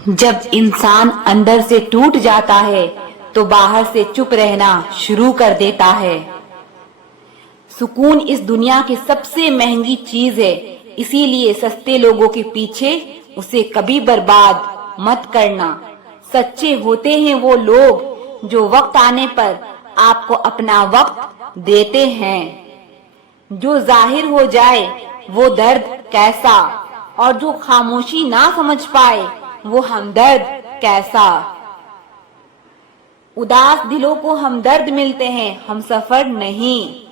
जब इंसान अंदर से टूट जाता है तो बाहर से चुप रहना शुरू कर देता है। सुकून इस दुनिया की सबसे महंगी चीज है, इसीलिए सस्ते लोगों के पीछे उसे कभी बर्बाद मत करना। सच्चे होते हैं वो लोग जो वक्त आने पर आपको अपना वक्त देते हैं। जो जाहिर हो जाए वो दर्द कैसा, और जो खामोशी ना समझ पाए वो हमदर्द कैसा। उदास दिलों को हमदर्द मिलते हैं, हम सफर नहीं।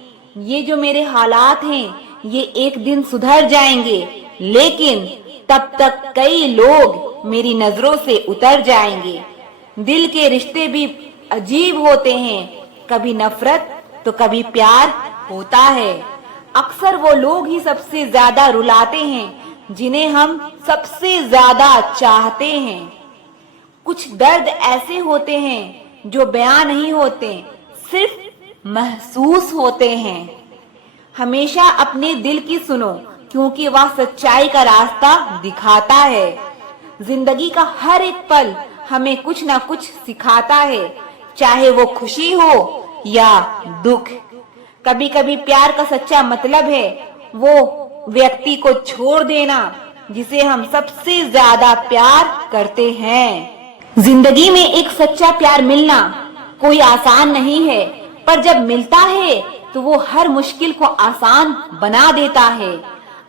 ये जो मेरे हालात हैं ये एक दिन सुधर जाएंगे, लेकिन तब तक कई लोग मेरी नजरों से उतर जाएंगे। दिल के रिश्ते भी अजीब होते हैं, कभी नफरत तो कभी प्यार होता है। अक्सर वो लोग ही सबसे ज्यादा रुलाते हैं जिन्हें हम सबसे ज्यादा चाहते हैं। कुछ दर्द ऐसे होते हैं जो बयां नहीं होते, सिर्फ महसूस होते हैं। हमेशा अपने दिल की सुनो, क्योंकि वह सच्चाई का रास्ता दिखाता है। जिंदगी का हर एक पल हमें कुछ ना कुछ सिखाता है, चाहे वो खुशी हो या दुख। कभी कभी प्यार का सच्चा मतलब है वो व्यक्ति को छोड़ देना जिसे हम सबसे ज्यादा प्यार करते हैं। जिंदगी में एक सच्चा प्यार मिलना कोई आसान नहीं है, पर जब मिलता है तो वो हर मुश्किल को आसान बना देता है।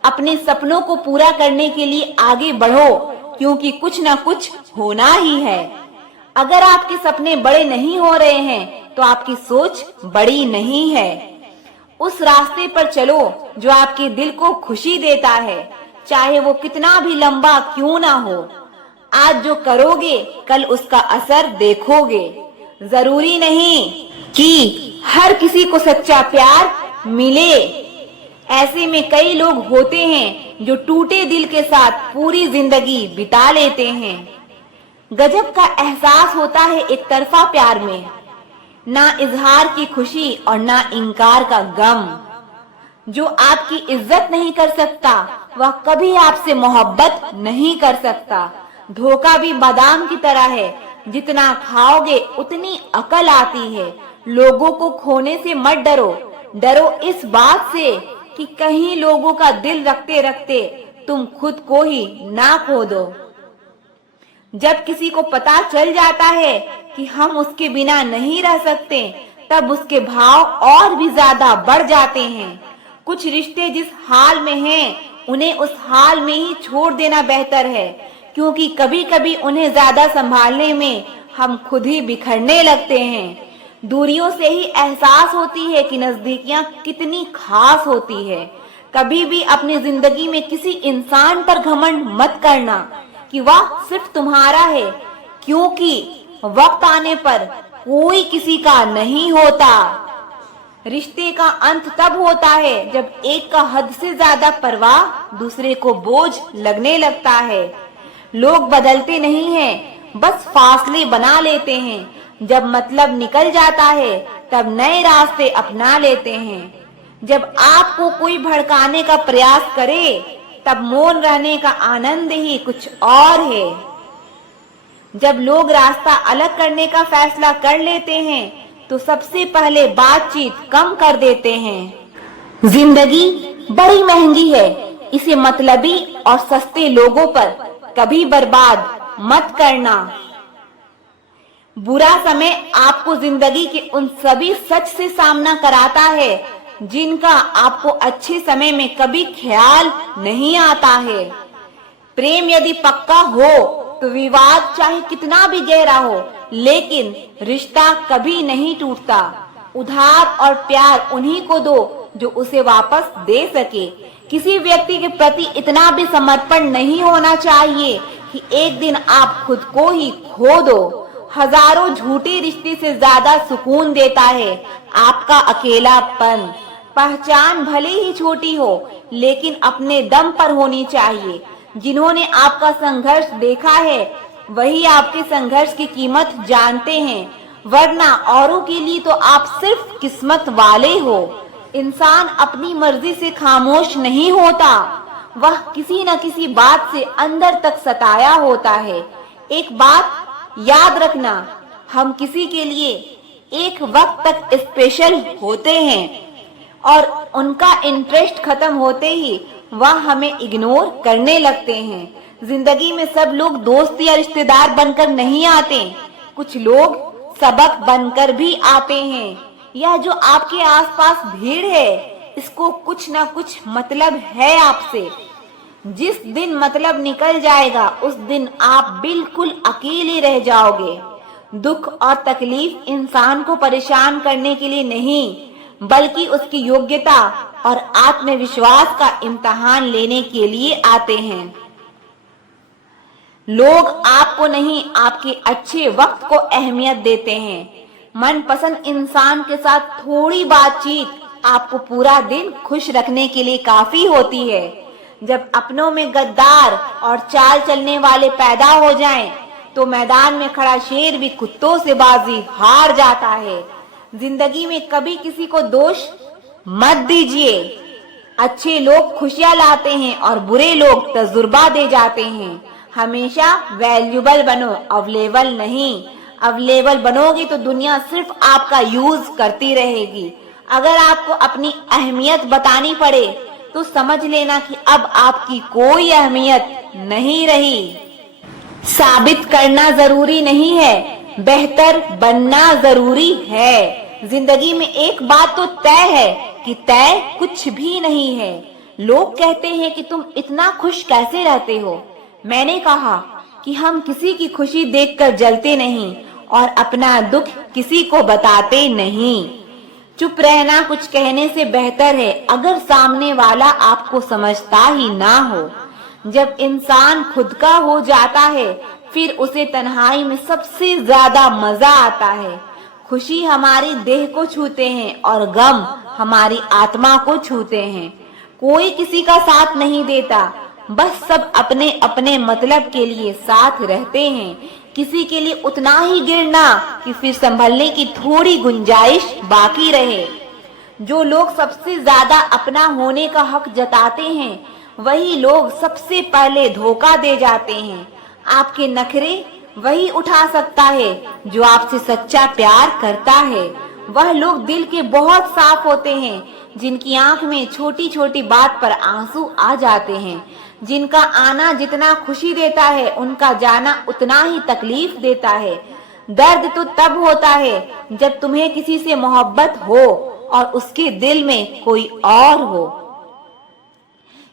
अपने सपनों को पूरा करने के लिए आगे बढ़ो, क्योंकि कुछ ना कुछ होना ही है। अगर आपके सपने बड़े नहीं हो रहे हैं तो आपकी सोच बड़ी नहीं है। उस रास्ते पर चलो जो आपके दिल को खुशी देता है, चाहे वो कितना भी लंबा क्यों ना हो। आज जो करोगे कल उसका असर देखोगे। जरूरी नहीं कि हर किसी को सच्चा प्यार मिले। ऐसे में कई लोग होते हैं जो टूटे दिल के साथ पूरी जिंदगी बिता लेते हैं। गजब का एहसास होता है एक तरफा प्यार में, ना इजहार की खुशी और ना इनकार का गम। जो आपकी इज्जत नहीं कर सकता वह कभी आपसे मोहब्बत नहीं कर सकता। धोखा भी बादाम की तरह है, जितना खाओगे उतनी अकल आती है। लोगों को खोने से मत डरो, डरो इस बात से कि कहीं लोगों का दिल रखते रखते तुम खुद को ही ना खो दो। जब किसी को पता चल जाता है कि हम उसके बिना नहीं रह सकते, तब उसके भाव और भी ज्यादा बढ़ जाते हैं। कुछ रिश्ते जिस हाल में हैं, उन्हें उस हाल में ही छोड़ देना बेहतर है, क्योंकि कभी कभी उन्हें ज्यादा संभालने में हम खुद ही बिखरने लगते हैं। दूरियों से ही एहसास होती है कि नजदीकियां कितनी खास होती है। कभी भी अपनी जिंदगी में किसी इंसान पर घमंड मत करना कि वह सिर्फ तुम्हारा है, क्योंकि वक्त आने पर कोई किसी का नहीं होता। रिश्ते का अंत तब होता है जब एक का हद से ज्यादा परवाह दूसरे को बोझ लगने लगता है। लोग बदलते नहीं हैं, बस फासले बना लेते हैं। जब मतलब निकल जाता है तब नए रास्ते अपना लेते हैं। जब आपको कोई भड़काने का प्रयास करे तब मौन रहने का आनंद ही कुछ और है। जब लोग रास्ता अलग करने का फैसला कर लेते हैं तो सबसे पहले बातचीत कम कर देते हैं। जिंदगी बड़ी महंगी है, इसे मतलबी और सस्ते लोगों पर कभी बर्बाद मत करना। बुरा समय आपको जिंदगी के उन सभी सच से सामना कराता है जिनका आपको अच्छे समय में कभी ख्याल नहीं आता है। प्रेम यदि पक्का हो तो विवाद चाहे कितना भी गहरा हो, लेकिन रिश्ता कभी नहीं टूटता। उधार और प्यार उन्हीं को दो जो उसे वापस दे सके। किसी व्यक्ति के प्रति इतना भी समर्पण नहीं होना चाहिए कि एक दिन आप खुद को ही खो दो। हजारों झूठे रिश्ते से ज्यादा सुकून देता है आपका अकेलापन। पहचान भले ही छोटी हो, लेकिन अपने दम पर होनी चाहिए। जिन्होंने आपका संघर्ष देखा है वही आपके संघर्ष की कीमत जानते हैं, वरना औरों के लिए तो आप सिर्फ किस्मत वाले हो। इंसान अपनी मर्जी से खामोश नहीं होता, वह किसी न किसी बात से अंदर तक सताया होता है। एक बात याद रखना, हम किसी के लिए एक वक्त तक स्पेशल होते हैं और उनका इंटरेस्ट खत्म होते ही वह हमें इग्नोर करने लगते हैं। जिंदगी में सब लोग दोस्त या रिश्तेदार बनकर नहीं आते, कुछ लोग सबक बनकर भी आते हैं। यह जो आपके आसपास भीड़ है, इसको कुछ ना कुछ मतलब है आपसे। जिस दिन मतलब निकल जाएगा उस दिन आप बिल्कुल अकेले रह जाओगे। दुख और तकलीफ इंसान को परेशान करने के लिए नहीं, बल्कि उसकी योग्यता और आत्मविश्वास का इम्तिहान लेने के लिए आते हैं। लोग आपको नहीं, आपके अच्छे वक्त को अहमियत देते हैं। मनपसंद इंसान के साथ थोड़ी बातचीत आपको पूरा दिन खुश रखने के लिए काफी होती है। जब अपनों में गद्दार और चाल चलने वाले पैदा हो जाएं, तो मैदान में खड़ा शेर भी कुत्तों से बाजी हार जाता है। जिंदगी में कभी किसी को दोष मत दीजिए। अच्छे लोग खुशियां लाते हैं और बुरे लोग तजुर्बा दे जाते हैं। हमेशा वैल्यूबल बनो, अवेलेबल नहीं। अवेलेबल बनोगे तो दुनिया सिर्फ आपका यूज करती रहेगी। अगर आपको अपनी अहमियत बतानी पड़े तो समझ लेना कि अब आपकी कोई अहमियत नहीं रही। साबित करना जरूरी नहीं है, बेहतर बनना जरूरी है। जिंदगी में एक बात तो तय है कि तय कुछ भी नहीं है। लोग कहते हैं कि तुम इतना खुश कैसे रहते हो। मैंने कहा कि हम किसी की खुशी देखकर जलते नहीं और अपना दुख किसी को बताते नहीं। चुप रहना कुछ कहने से बेहतर है, अगर सामने वाला आपको समझता ही ना हो। जब इंसान खुद का हो जाता है, फिर उसे तन्हाई में सबसे ज्यादा मजा आता है। खुशी हमारी देह को छूते हैं और गम हमारी आत्मा को छूते हैं। कोई किसी का साथ नहीं देता, बस सब अपने अपने मतलब के लिए साथ रहते हैं। किसी के लिए उतना ही गिरना कि फिर संभलने की थोड़ी गुंजाइश बाकी रहे। जो लोग सबसे ज्यादा अपना होने का हक जताते हैं, वही लोग सबसे पहले धोखा दे जाते हैं। आपके नखरे वही उठा सकता है जो आपसे सच्चा प्यार करता है। वह लोग दिल के बहुत साफ होते हैं, जिनकी आंख में छोटी छोटी बात पर आंसू आ जाते हैं। जिनका आना जितना खुशी देता है, उनका जाना उतना ही तकलीफ देता है। दर्द तो तब होता है जब तुम्हें किसी से मोहब्बत हो और उसके दिल में कोई और हो।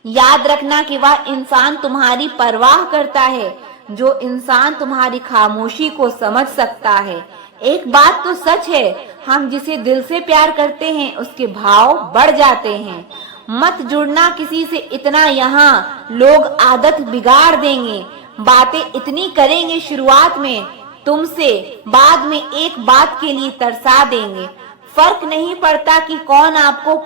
याद रखना कि वह इंसान तुम्हारी परवाह करता है, जो इंसान तुम्हारी खामोशी को समझ सकता है। एक बात तो सच है, हम जिसे दिल से प्यार करते हैं उसके भाव बढ़ जाते हैं। मत जुड़ना किसी से इतना, यहाँ लोग आदत बिगाड़ देंगे। बातें इतनी करेंगे शुरुआत में तुमसे, बाद में एक बात के लिए तरसा देंगे। फर्क नहीं पड़ता कि कौन आपको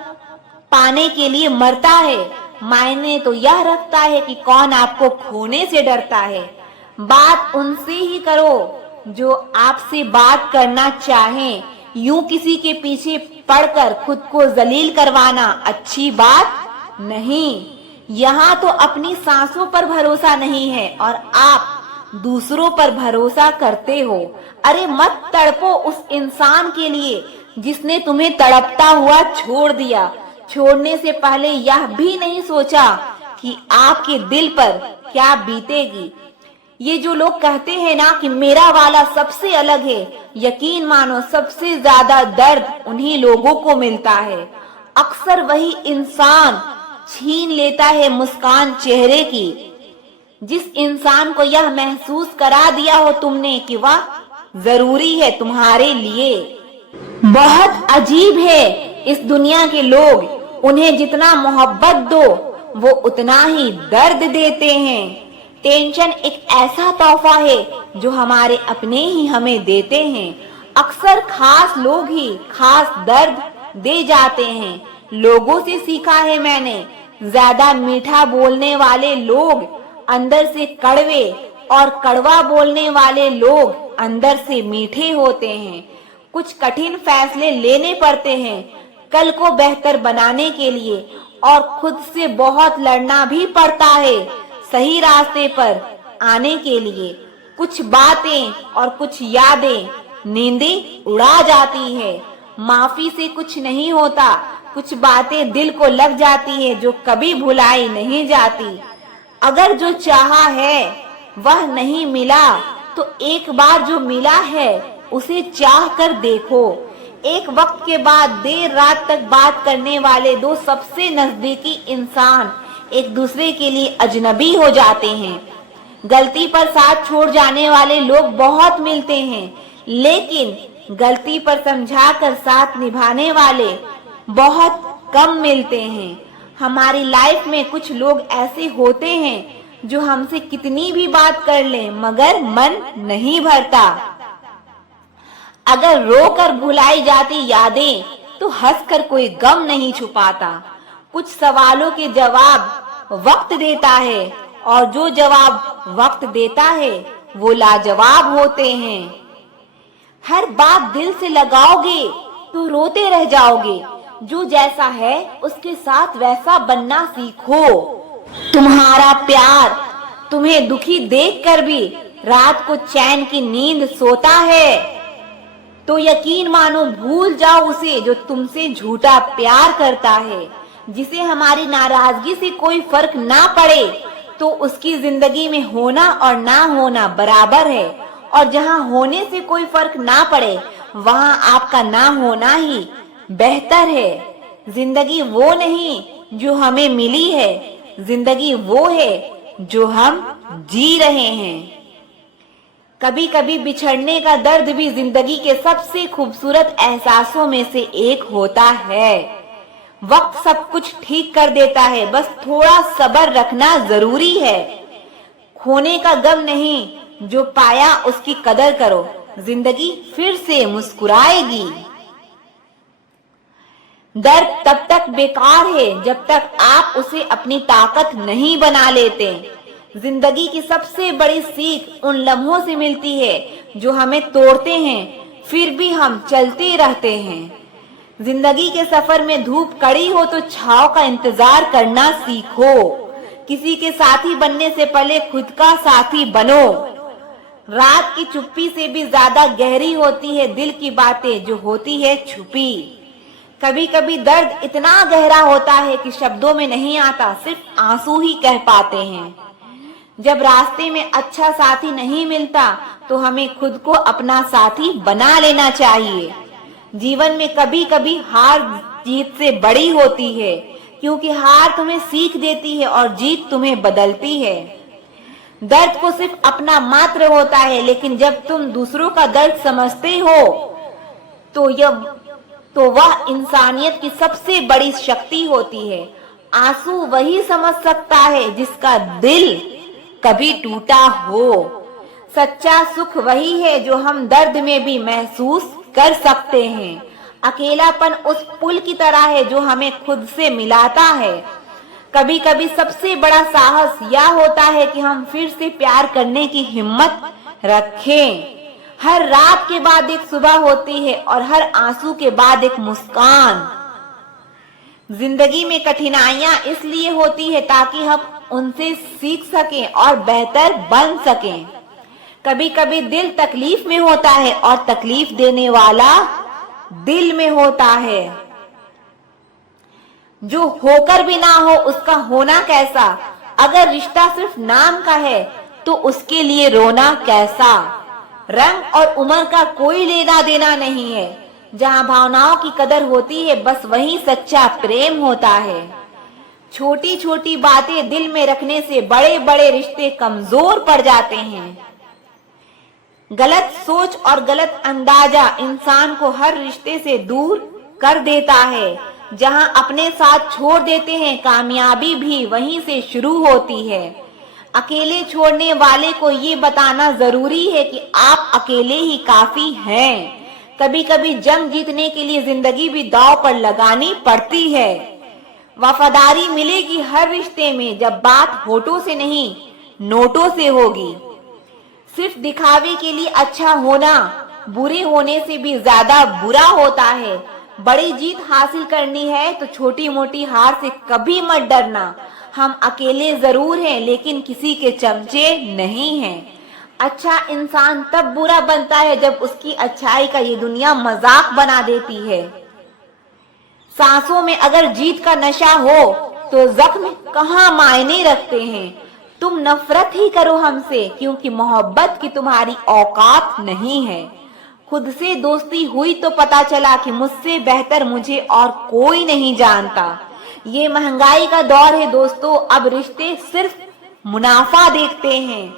पाने के लिए मरता है, मायने तो यह रखता है कि कौन आपको खोने से डरता है। बात उनसे ही करो जो आपसे बात करना चाहें। यूं किसी के पीछे पड़कर खुद को जलील करवाना अच्छी बात नहीं। यहाँ तो अपनी सांसों पर भरोसा नहीं है और आप दूसरों पर भरोसा करते हो। अरे मत तड़पो उस इंसान के लिए जिसने तुम्हें तड़पता हुआ छोड़ दिया। छोड़ने से पहले यह भी नहीं सोचा कि आपके दिल पर क्या बीतेगी। ये जो लोग कहते हैं ना कि मेरा वाला सबसे अलग है, यकीन मानो सबसे ज्यादा दर्द उन्हीं लोगों को मिलता है। अक्सर वही इंसान छीन लेता है मुस्कान चेहरे की, जिस इंसान को यह महसूस करा दिया हो तुमने कि वह जरूरी है तुम्हारे लिए। बहुत अजीब है इस दुनिया के लोग, उन्हें जितना मोहब्बत दो वो उतना ही दर्द देते हैं। टेंशन एक ऐसा तोहफा है जो हमारे अपने ही हमें देते हैं। अक्सर खास लोग ही खास दर्द दे जाते हैं। लोगों से सीखा है मैंने, ज्यादा मीठा बोलने वाले लोग अंदर से कड़वे और कड़वा बोलने वाले लोग अंदर से मीठे होते हैं। कुछ कठिन फैसले लेने पड़ते हैं कल को बेहतर बनाने के लिए, और खुद से बहुत लड़ना भी पड़ता है सही रास्ते पर आने के लिए। कुछ बातें और कुछ यादें नींदें उड़ा जाती है। माफी से कुछ नहीं होता, कुछ बातें दिल को लग जाती है जो कभी भुलाई नहीं जाती। अगर जो चाहा है वह नहीं मिला तो एक बार जो मिला है उसे चाह कर देखो। एक वक्त के बाद देर रात तक बात करने वाले दो सबसे नजदीकी इंसान एक दूसरे के लिए अजनबी हो जाते हैं। गलती पर साथ छोड़ जाने वाले लोग बहुत मिलते हैं, लेकिन गलती पर समझाकर साथ निभाने वाले बहुत कम मिलते हैं। हमारी लाइफ में कुछ लोग ऐसे होते हैं जो हमसे कितनी भी बात कर लें मगर मन नहीं भरता। अगर रोकर भुलाई जाती यादें तो हंसकर कोई गम नहीं छुपाता। कुछ सवालों के जवाब वक्त देता है और जो जवाब वक्त देता है वो लाजवाब होते हैं। हर बात दिल से लगाओगे तो रोते रह जाओगे। जो जैसा है उसके साथ वैसा बनना सीखो। तुम्हारा प्यार तुम्हें दुखी देखकर भी रात को चैन की नींद सोता है तो यकीन मानो भूल जाओ उसे जो तुमसे झूठा प्यार करता है। जिसे हमारी नाराजगी से कोई फर्क ना पड़े तो उसकी जिंदगी में होना और ना होना बराबर है, और जहाँ होने से कोई फर्क ना पड़े वहाँ आपका ना होना ही बेहतर है। जिंदगी वो नहीं जो हमें मिली है, जिंदगी वो है जो हम जी रहे हैं। कभी कभी बिछड़ने का दर्द भी जिंदगी के सबसे खूबसूरत एहसासों में से एक होता है। वक्त सब कुछ ठीक कर देता है, बस थोड़ा सब्र रखना जरूरी है। खोने का गम नहीं, जो पाया उसकी कदर करो, जिंदगी फिर से मुस्कुराएगी। दर्द तब तक बेकार है जब तक आप उसे अपनी ताकत नहीं बना लेते। जिंदगी की सबसे बड़ी सीख उन लम्हों से मिलती है जो हमें तोड़ते हैं फिर भी हम चलते रहते हैं। जिंदगी के सफर में धूप कड़ी हो तो छांव का इंतजार करना सीखो। किसी के साथी बनने से पहले खुद का साथी बनो। रात की चुप्पी से भी ज्यादा गहरी होती है दिल की बातें जो होती है छुपी। कभी कभी दर्द इतना गहरा होता है कि शब्दों में नहीं आता, सिर्फ आंसू ही कह पाते हैं। जब रास्ते में अच्छा साथी नहीं मिलता तो हमें खुद को अपना साथी बना लेना चाहिए। जीवन में कभी कभी हार जीत से बड़ी होती है, क्योंकि हार तुम्हें सीख देती है और जीत तुम्हें बदलती है। दर्द को सिर्फ अपना मात्र होता है, लेकिन जब तुम दूसरों का दर्द समझते हो तो वह इंसानियत की सबसे बड़ी शक्ति होती है। आंसू वही समझ सकता है जिसका दिल कभी टूटा हो। सच्चा सुख वही है जो हम दर्द में भी महसूस कर सकते हैं। अकेलापन उस पुल की तरह है जो हमें खुद से मिलाता है। कभी कभी सबसे बड़ा साहस यह होता है कि हम फिर से प्यार करने की हिम्मत रखें। हर रात के बाद एक सुबह होती है और हर आंसू के बाद एक मुस्कान। जिंदगी में कठिनाइयां इसलिए होती है ताकि हम उनसे सीख सकें और बेहतर बन सकें। कभी कभी दिल तकलीफ में होता है और तकलीफ देने वाला दिल में होता है। जो होकर भी ना हो उसका होना कैसा। अगर रिश्ता सिर्फ नाम का है तो उसके लिए रोना कैसा। रंग और उम्र का कोई लेना देना नहीं है। जहाँ भावनाओं की कदर होती है बस वहीं सच्चा प्रेम होता है। छोटी छोटी बातें दिल में रखने से बड़े बड़े रिश्ते कमजोर पड़ जाते हैं। गलत सोच और गलत अंदाजा इंसान को हर रिश्ते से दूर कर देता है। जहां अपने साथ छोड़ देते हैं कामयाबी भी वहीं से शुरू होती है। अकेले छोड़ने वाले को ये बताना जरूरी है कि आप अकेले ही काफी हैं। कभी कभी जंग जीतने के लिए जिंदगी भी दांव पर लगानी पड़ती है। वफादारी मिलेगी हर रिश्ते में जब बात होठों से नहीं नोटों से होगी। सिर्फ दिखावे के लिए अच्छा होना बुरे होने से भी ज्यादा बुरा होता है। बड़ी जीत हासिल करनी है तो छोटी मोटी हार से कभी मत डरना। हम अकेले जरूर हैं लेकिन किसी के चमचे नहीं हैं। अच्छा इंसान तब बुरा बनता है जब उसकी अच्छाई का ये दुनिया मजाक बना देती है। सांसों में अगर जीत का नशा हो तो जख्म कहाँ मायने रखते हैं। तुम नफरत ही करो हमसे क्योंकि मोहब्बत की तुम्हारी औकात नहीं है। खुद से दोस्ती हुई तो पता चला कि मुझसे बेहतर मुझे और कोई नहीं जानता। ये महंगाई का दौर है दोस्तों, अब रिश्ते सिर्फ मुनाफा देखते हैं।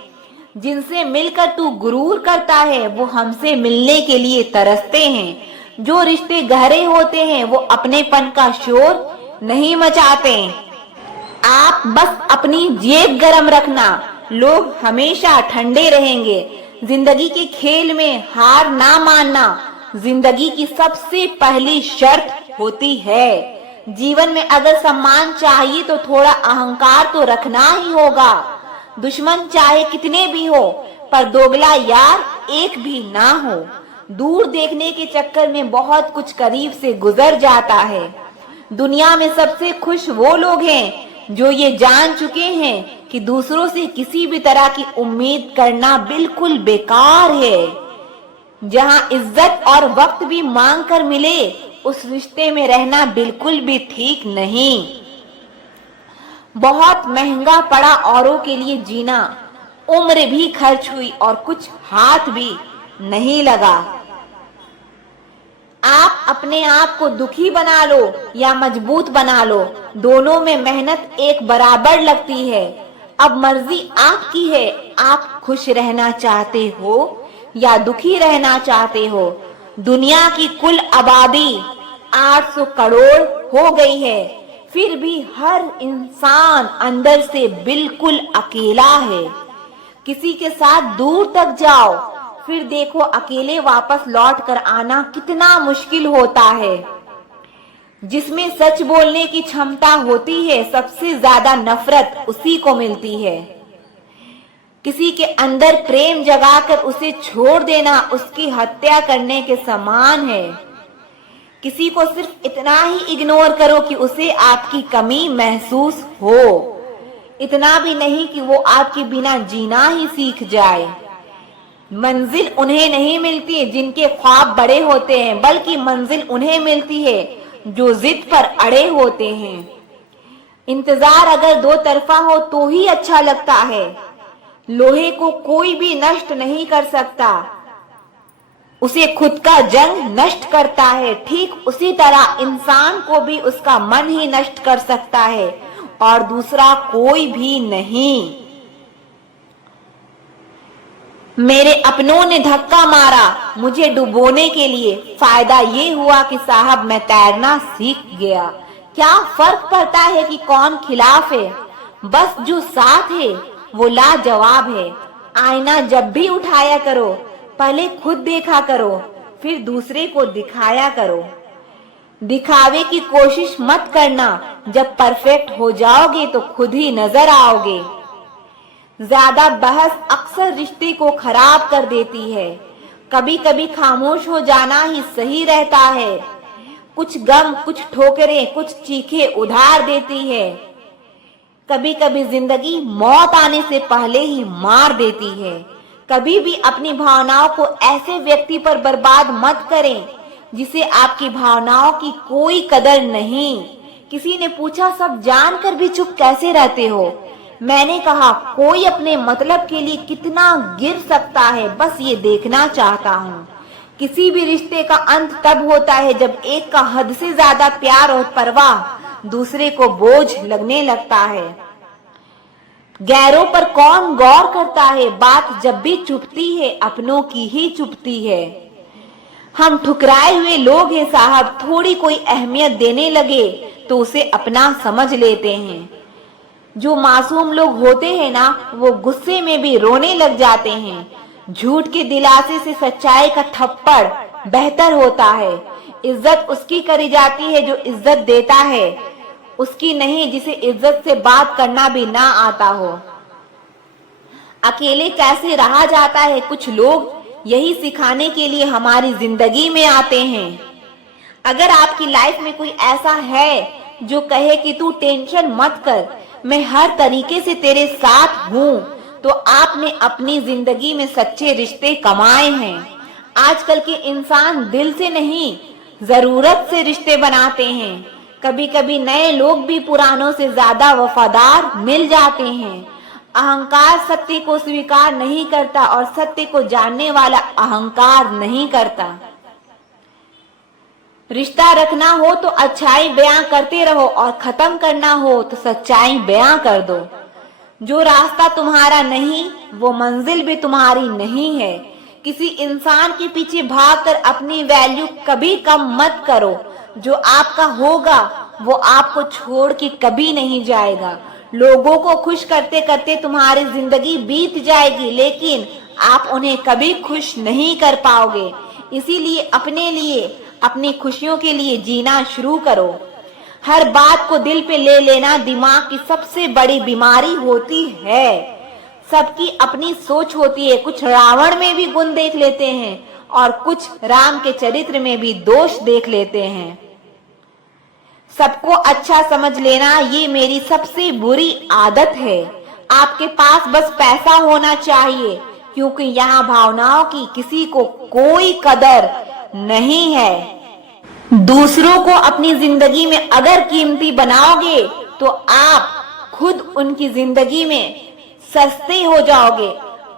जिनसे मिलकर तू गुरूर करता है वो हमसे मिलने के लिए तरसते हैं। जो रिश्ते गहरे होते हैं वो अपनेपन का शोर नहीं मचाते। आप बस अपनी जेब गरम रखना, लोग हमेशा ठंडे रहेंगे। जिंदगी के खेल में हार ना मानना जिंदगी की सबसे पहली शर्त होती है। जीवन में अगर सम्मान चाहिए तो थोड़ा अहंकार तो रखना ही होगा। दुश्मन चाहे कितने भी हो पर दोगला यार एक भी ना हो। दूर देखने के चक्कर में बहुत कुछ करीब से गुजर जाता है। दुनिया में सबसे खुश वो लोग हैं जो ये जान चुके हैं कि दूसरों से किसी भी तरह की उम्मीद करना बिल्कुल बेकार है। जहां इज्जत और वक्त भी मांग कर मिले उस रिश्ते में रहना बिल्कुल भी ठीक नहीं। बहुत महंगा पड़ा औरों के लिए जीना, उम्र भी खर्च हुई और कुछ हाथ भी नहीं लगा। आप अपने आप को दुखी बना लो या मजबूत बना लो, दोनों में मेहनत एक बराबर लगती है। अब मर्जी आपकी है, आप खुश रहना चाहते हो या दुखी रहना चाहते हो। दुनिया की कुल आबादी 800 करोड़ हो गई है, फिर भी हर इंसान अंदर से बिल्कुल अकेला है। किसी के साथ दूर तक जाओ फिर देखो अकेले वापस लौट कर आना कितना मुश्किल होता है। जिसमें सच बोलने की क्षमता होती है सबसे ज्यादा नफरत उसी को मिलती है। किसी के अंदर प्रेम जगाकर उसे छोड़ देना उसकी हत्या करने के समान है। किसी को सिर्फ इतना ही इग्नोर करो कि उसे आपकी कमी महसूस हो, इतना भी नहीं कि वो आपके बिना जीना ही सीख जाए। मंजिल उन्हें नहीं मिलती है जिनके ख्वाब बड़े होते हैं, बल्कि मंजिल उन्हें मिलती है जो जिद पर अड़े होते हैं। इंतजार अगर दो तरफा हो तो ही अच्छा लगता है। लोहे को कोई भी नष्ट नहीं कर सकता, उसे खुद का जंग नष्ट करता है। ठीक उसी तरह इंसान को भी उसका मन ही नष्ट कर सकता है और दूसरा कोई भी नहीं। मेरे अपनों ने धक्का मारा मुझे डुबोने के लिए, फायदा ये हुआ कि साहब मैं तैरना सीख गया। क्या फर्क पड़ता है कि कौन खिलाफ है, बस जो साथ है वो लाजवाब है। आईना जब भी उठाया करो पहले खुद देखा करो फिर दूसरे को दिखाया करो। दिखावे की कोशिश मत करना, जब परफेक्ट हो जाओगे तो खुद ही नजर आओगे। ज्यादा बहस अक्सर रिश्ते को खराब कर देती है। कभी कभी खामोश हो जाना ही सही रहता है। कुछ गम कुछ ठोकरें कुछ चीखें उधार देती है। कभी कभी जिंदगी मौत आने से पहले ही मार देती है। कभी भी अपनी भावनाओं को ऐसे व्यक्ति पर बर्बाद मत करें जिसे आपकी भावनाओं की कोई कदर नहीं। किसी ने पूछा सब जानकर भी चुप कैसे रहते हो। मैंने कहा कोई अपने मतलब के लिए कितना गिर सकता है बस ये देखना चाहता हूँ। किसी भी रिश्ते का अंत तब होता है जब एक का हद से ज्यादा प्यार और परवाह दूसरे को बोझ लगने लगता है। गैरों पर कौन गौर करता है, बात जब भी चुभती है अपनों की ही चुभती है। हम ठुकराए हुए लोग हैं साहब, थोड़ी कोई अहमियत देने लगे तो उसे अपना समझ लेते हैं। जो मासूम लोग होते हैं ना वो गुस्से में भी रोने लग जाते हैं। झूठ के दिलासे से सच्चाई का थप्पड़ बेहतर होता है। इज्जत उसकी करी जाती है जो इज्जत देता है, उसकी नहीं जिसे इज्जत से बात करना भी ना आता हो। अकेले कैसे रहा जाता है, कुछ लोग यही सिखाने के लिए हमारी जिंदगी में आते हैं। अगर आपकी लाइफ में कोई ऐसा है जो कहे कि तू टेंशन मत कर, मैं हर तरीके से तेरे साथ हूँ, तो आपने अपनी जिंदगी में सच्चे रिश्ते कमाए हैं। आजकल के इंसान दिल से नहीं, जरूरत से रिश्ते बनाते हैं। कभी कभी नए लोग भी पुरानों से ज्यादा वफादार मिल जाते हैं। अहंकार सत्य को स्वीकार नहीं करता और सत्य को जानने वाला अहंकार नहीं करता। रिश्ता रखना हो तो अच्छाई बयां करते रहो और खत्म करना हो तो सच्चाई बयां कर दो। जो रास्ता तुम्हारा नहीं वो मंजिल भी तुम्हारी नहीं है। किसी इंसान के पीछे भागकर अपनी वैल्यू कभी कम मत करो। जो आपका होगा वो आपको छोड़ के कभी नहीं जाएगा। लोगों को खुश करते करते तुम्हारी जिंदगी बीत जाएगी, लेकिन आप उन्हें कभी खुश नहीं कर पाओगे। इसीलिए अपने लिए, अपनी खुशियों के लिए जीना शुरू करो। हर बात को दिल पे ले लेना दिमाग की सबसे बड़ी बीमारी होती है। सबकी अपनी सोच होती है। कुछ रावण में भी गुण देख लेते हैं और कुछ राम के चरित्र में भी दोष देख लेते हैं। सबको अच्छा समझ लेना ये मेरी सबसे बुरी आदत है। आपके पास बस पैसा होना चाहिए, क्योंकि यहाँ भावनाओं की किसी को कोई कदर नहीं है। दूसरों को अपनी जिंदगी में अगर कीमती बनाओगे तो आप खुद उनकी जिंदगी में सस्ते हो जाओगे।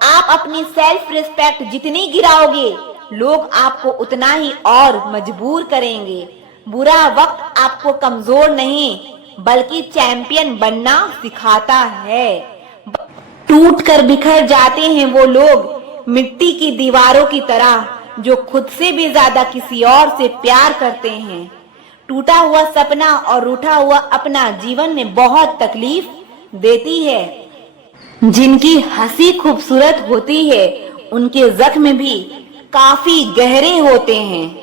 आप अपनी सेल्फ रिस्पेक्ट जितनी गिराओगे, लोग आपको उतना ही और मजबूर करेंगे। बुरा वक्त आपको कमजोर नहीं बल्कि चैंपियन बनना सिखाता है। टूट कर बिखर जाते हैं वो लोग मिट्टी की दीवारों की तरह, जो खुद से भी ज्यादा किसी और से प्यार करते हैं। टूटा हुआ सपना और रूठा हुआ अपना जीवन में बहुत तकलीफ देती है। जिनकी हंसी खूबसूरत होती है उनके जख्म भी काफी गहरे होते हैं।